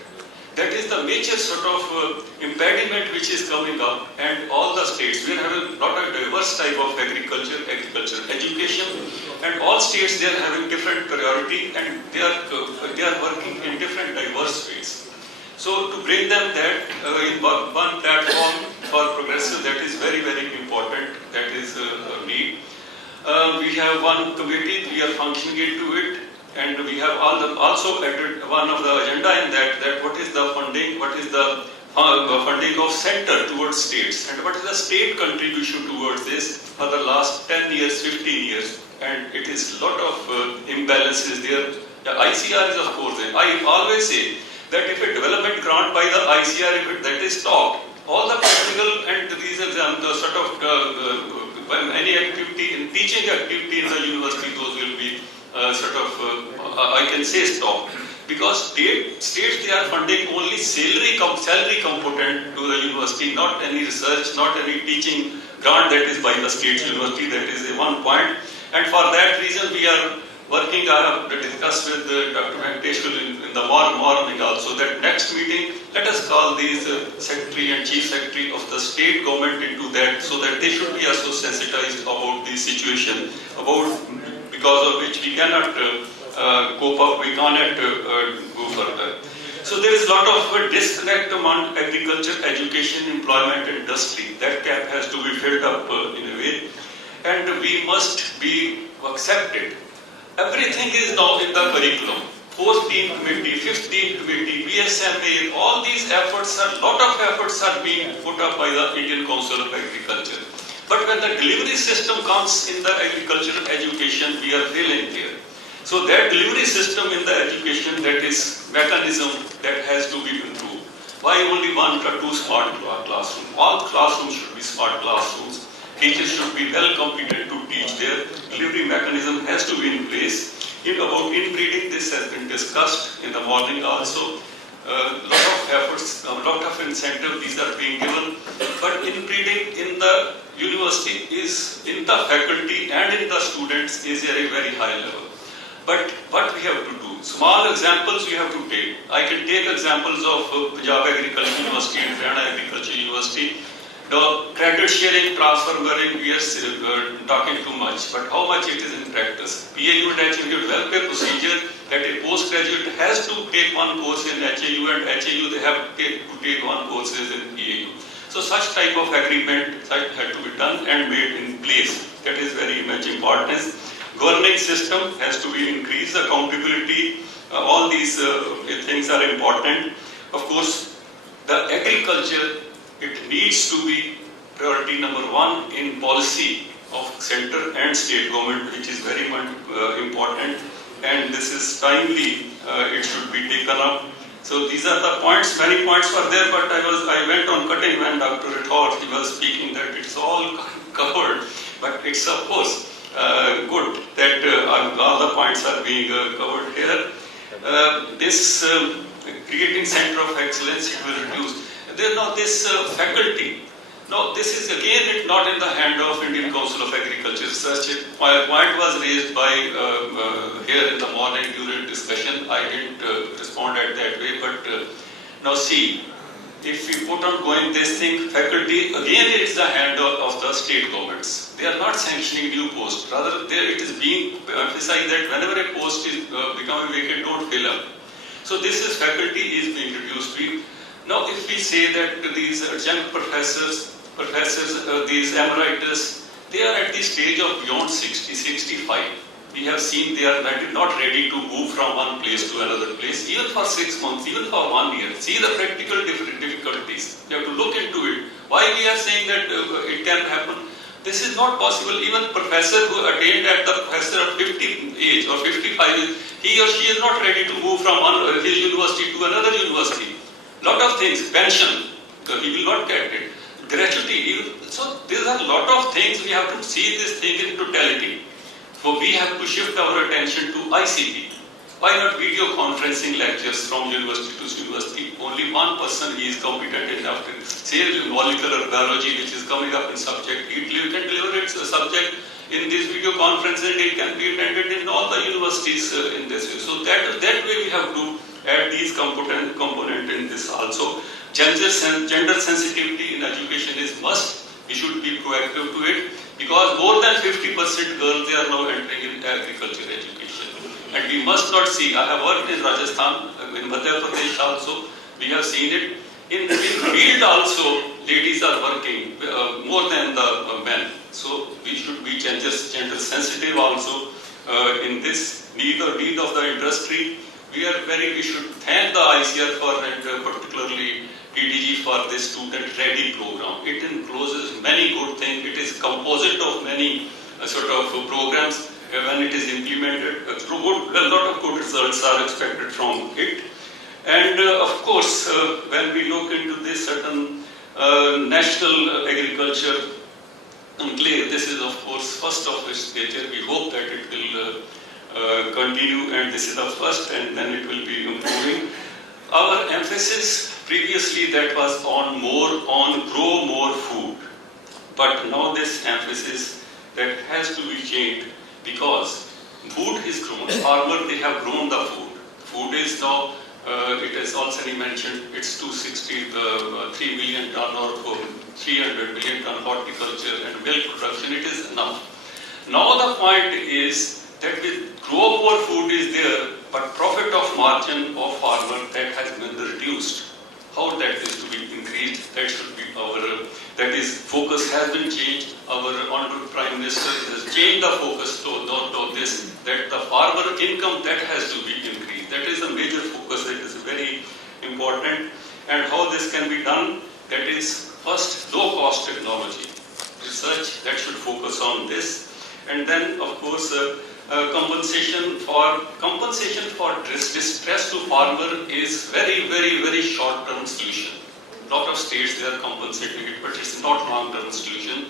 That is the major sort of impediment which is coming up, and all the states, we are having not a diverse type of agriculture education, and all states they are having different priority, and they are working in different diverse ways. So to bring them that in one platform for progressive, that is very, very important, that is a need. We have one committee, we are functioning into it, and we have also added one of the agenda in that what is the funding, what is the funding of center towards states, and what is the state contribution towards this for the last 10 years, 15 years, and it is a lot of imbalances there. The ICR is of course there. I always say that if a development grant by the ICR, if that is stopped, all the practical and these exams, the sort of any activity, in teaching activity in the university, those will be I can say stopped. Because states they are funding only salary component to the university, not any research, not any teaching grant that is by the state university. That is one point. And for that reason we are working, I have discussed with Dr. Venkateshwar in the morning also, that next meeting, let us call these secretary and chief secretary of the state government into that, so that they should be also sensitized about the situation, because of which we cannot cope up, we cannot go further. So there is a lot of disconnect among agriculture, education, employment, industry. That gap has to be filled up in a way, and we must be accepted. Everything is now in the curriculum. 4th team committee, 5th team committee, BSMA, all these efforts, a lot of efforts are being put up by the Indian Council of Agriculture. But when the delivery system comes in the agricultural education, we are failing there. So that delivery system in the education, that is mechanism that has to be improved. Why only 1 or 2 smart classrooms? All classrooms should be smart classrooms. Teachers should be well competent to teach. Their delivery mechanism has to be in place. About inbreeding, this has been discussed in the morning also. A lot of efforts, a lot of incentive, these are being given. But inbreeding in the university is, in the faculty and in the students, is at a very high level. But what we have to do, small examples we have to take. I can take examples of Punjab Agriculture University and Haryana Agriculture University. The credit sharing, transfer bearing, we are talking too much, but how much it is in practice? PAU and HAU welfare procedure that a postgraduate has to take one course in HAU, and HAU they have to take one course in PAU. So such type of agreement had to be done and made in place. That is very much important. Governing system has to be increased, accountability, all these things are important. Of course, the agriculture, it needs to be priority number 1 in policy of center and state government, which is very much important, and this is timely, it should be taken up. So these are the points, many points were there, but I went on cutting when Dr. Rethor, he was speaking that it's all covered, but it's of course good that all the points are being covered here. This creating center of excellence, it will reduce. There now this faculty. Now this is again not in the hand of Indian Council of Agriculture. Such a point was raised by here in the morning during discussion. I didn't respond at that way, but now see, if we put on going this thing, faculty, again it's the hand of the state governments. They are not sanctioning new posts. Rather, there it is being emphasized that whenever a post is becoming vacant, don't fill up. So this is faculty is being reduced to. Now if we say that these adjunct professors, these emeritus, they are at the stage of beyond 60, 65. We have seen they are not ready to move from one place to another place, even for 6 months, even for 1 year. See the practical difficulties. You have to look into it. Why we are saying that it can happen? This is not possible. Even professor who attained at the professor of 50 age or 55, he or she is not ready to move from his university to another university. Lot of things, pension, he will not get it. Gratuity, so there are a lot of things we have to see this thing in totality. So we have to shift our attention to ICT. Why not video conferencing lectures from university to university? Only one person he is competent enough to say molecular biology, which is coming up in subject. He can deliver its subject in this video conference, and it can be attended in all the universities in this way. So that way we have to add these component in this also. Gender sensitivity in education is must. We should be proactive to it, because more than 50% girls, they are now entering in agriculture education. And we must not see, I have worked in Rajasthan, in Madhya Pradesh also, we have seen it. In field also, ladies are working more than the men. So we should be gender sensitive also in this need of the industry. We should thank the ICR for, and particularly PDG for this student ready program. It encloses many good things. It is composite of many sort of programs. When it is implemented, a lot of good results are expected from it. And of course, when we look into this certain National Agriculture Conclave, this is of course first of its nature. We hope that it will continue, and this is the first, and then it will be improving. Our emphasis previously that was on grow more food, but now this emphasis that has to be changed, because food is grown. Farmer, they have grown the food. Food is now, it has also mentioned, it's 3 billion ton or 300 billion ton horticulture and milk production. It is enough. Now the point is that with grow more food is there, but profit of margin of farmer, that has been reduced. How that is to be increased, that should be our, that is, focus has been changed. Our Honorable Prime Minister has changed the focus to this, that the farmer income, that has to be increased. That is a major focus, that is very important. And how this can be done, that is first low cost technology. Research, that should focus on this. And then of course, compensation for distress to farmer is very short term solution. Lot of states, they are compensating it, but it's not long term solution.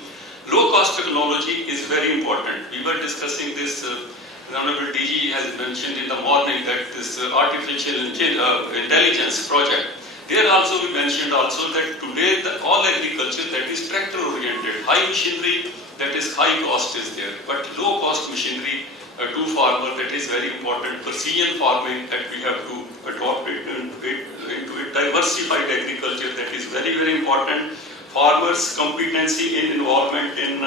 Low cost technology is very important. We were discussing this, the Honorable DG has mentioned in the morning that this artificial intelligence project. There also we mentioned also that today all agriculture that is tractor oriented, high machinery, that is high cost is there, but low cost machinery to farmer, that is very important. Precision farming, that we have to adopt it into it. Diversified agriculture, that is very important. Farmers' competency in involvement in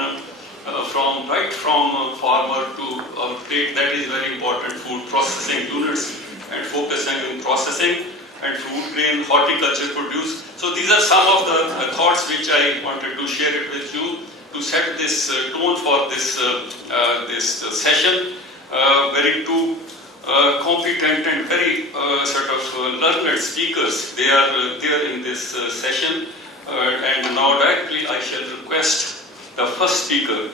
from farmer to trade, that is very important. Food processing units and focusing on processing and food grain horticulture produce. So these are some of the thoughts which I wanted to share it with you to set this tone for this session. Very two competent and very sort of learned speakers, they are there in this session. And now directly I shall request the first speaker,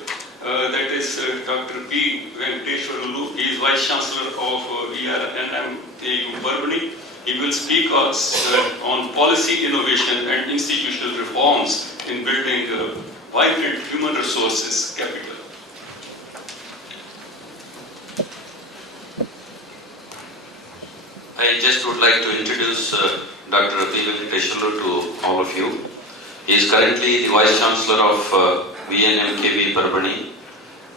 that is Dr. P. Venkateshwarlu. He is Vice Chancellor of ERNM AU Barbany. He will speak us on policy innovation and institutional reforms in building vibrant human resources capital. I just would like to introduce Dr. P. Venkateshwarlu to all of you. He is currently the Vice Chancellor of VNMKV Barbany,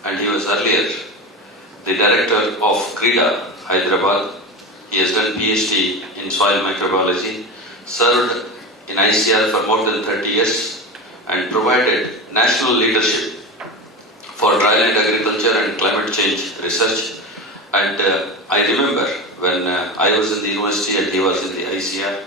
and he was earlier the Director of CREDA, Hyderabad. He has done PhD in soil microbiology, served in ICR for more than 30 years, and provided national leadership for dryland agriculture and climate change research. And I remember when I was in the university and he was in the ICR.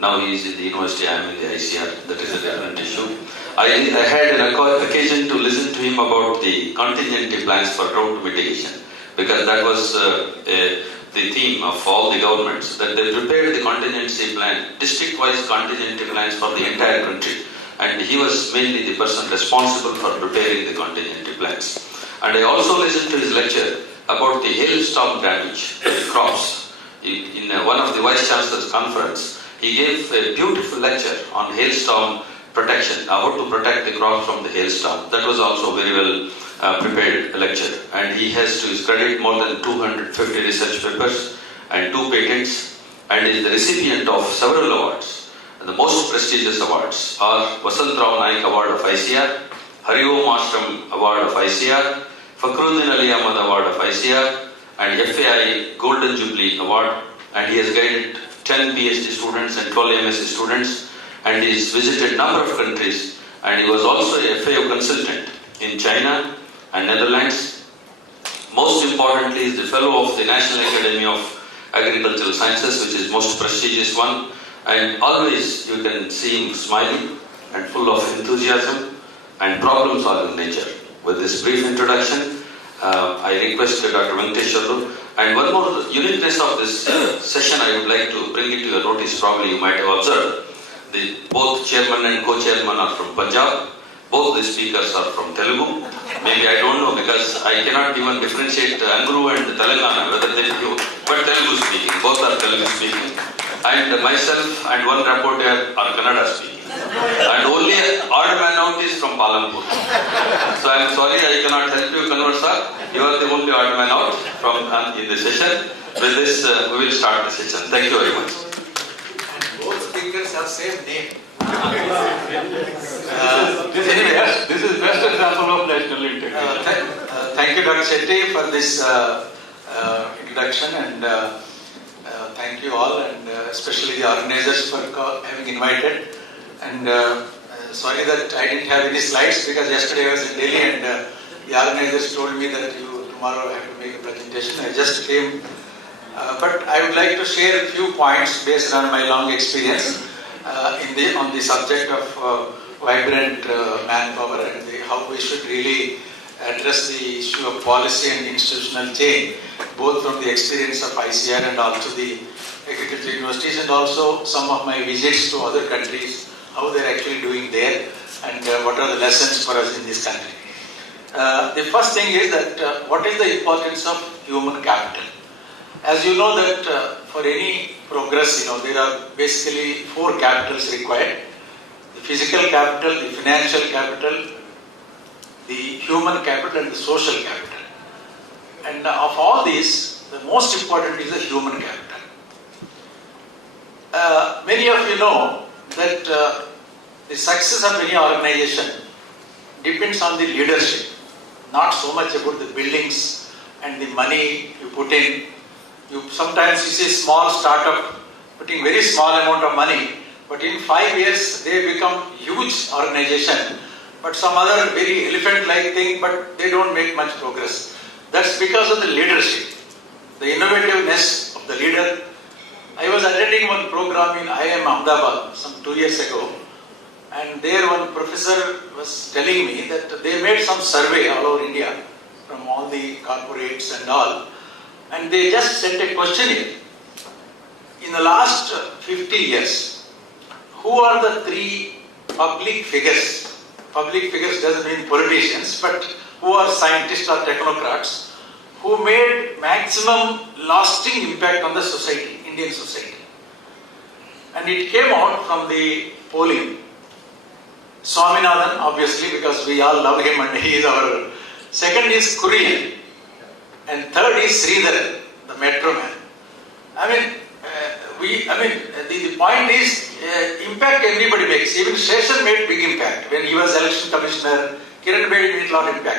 Now he is in the university, I am in the ICR. That is a different issue. I had an occasion to listen to him about the contingency plans for drought mitigation, because that was the theme of all the governments, that they prepared the contingency plan, district-wise contingency plans for the entire country. And he was mainly the person responsible for preparing the contingency plans. And I also listened to his lecture about the hailstorm damage to the crops. In one of the Vice Chancellor's conference, he gave a beautiful lecture on hailstorm protection, how to protect the crop from the hailstorm. That was also very well prepared lecture. And he has to his credit more than 250 research papers and 2 patents, and is the recipient of several awards. And the most prestigious awards are Vasantrao Naik Award of ICR, Hariom Ashram Award of ICR, Fakhruddin Ali Ahmad Award of ICR, and FAI Golden Jubilee Award. And he has guided 10 PhD students and 12 MSc students, and he has visited a number of countries, and he was also a FAO consultant in China and Netherlands. Most importantly, is the fellow of the National Academy of Agricultural Sciences, which is most prestigious one, and always you can see him smiling and full of enthusiasm and problem-solving nature. With this brief introduction, I request Dr. Venkateshwarlu. And one more uniqueness of this session I would like to bring it to your notice. Probably you might have observed, both chairman and co-chairman are from Punjab. Both the speakers are from Telugu. Maybe I don't know, because I cannot even differentiate Angru and Telangana, whether they do, but Telugu speaking. Both are Telugu speaking. And myself and one rapporteur are Kannada speaking. And only odd man out is from Palampur. So I am sorry, I cannot help you, Conversa. You are the only odd man out in the session. With this, we will start the session. Thank you very much. Both speakers have same name. This is best example of national integrity. Thank you, Dr. Shetty, for this introduction, and thank you all, and especially the organizers for having invited. And sorry that I didn't have any slides, because yesterday I was in Delhi and the organizers told me that tomorrow I have to make a presentation. I just came, but I would like to share a few points based on my long experience on the subject of vibrant manpower and how we should really address the issue of policy and institutional change, both from the experience of ICR and also the agriculture universities, and also some of my visits to other countries, how they're actually doing there, and what are the lessons for us in this country. The first thing is that what is the importance of human capital? As you know that for any progress, there are basically 4 capitals required: the physical capital, the financial capital, the human capital, and the social capital. And of all these, the most important is the human capital. Many of you know that the success of any organization depends on the leadership, not so much about the buildings and the money you put in. Sometimes you see a small startup putting very small amount of money, but in 5 years they become huge organization, but some other very elephant-like thing, but they don't make much progress. That's because of the leadership, the innovativeness of the leader. I was attending one program in IIM Ahmedabad some 2 years ago, and there one professor was telling me that they made some survey all over India from all the corporates and all, and they just sent a questionnaire. In the last 50 years, who are the 3 public figures? Public figures doesn't mean politicians, but who are scientists or technocrats, who made maximum lasting impact on the society, Indian society. And it came out from the polling. Swaminathan, obviously, because we all love him and he is our. Second is Kurian. And third is Sridhar, the metro man. The point is, impact everybody makes. Even Sheshan made big impact. When he was election commissioner, Kiran made a lot of impact.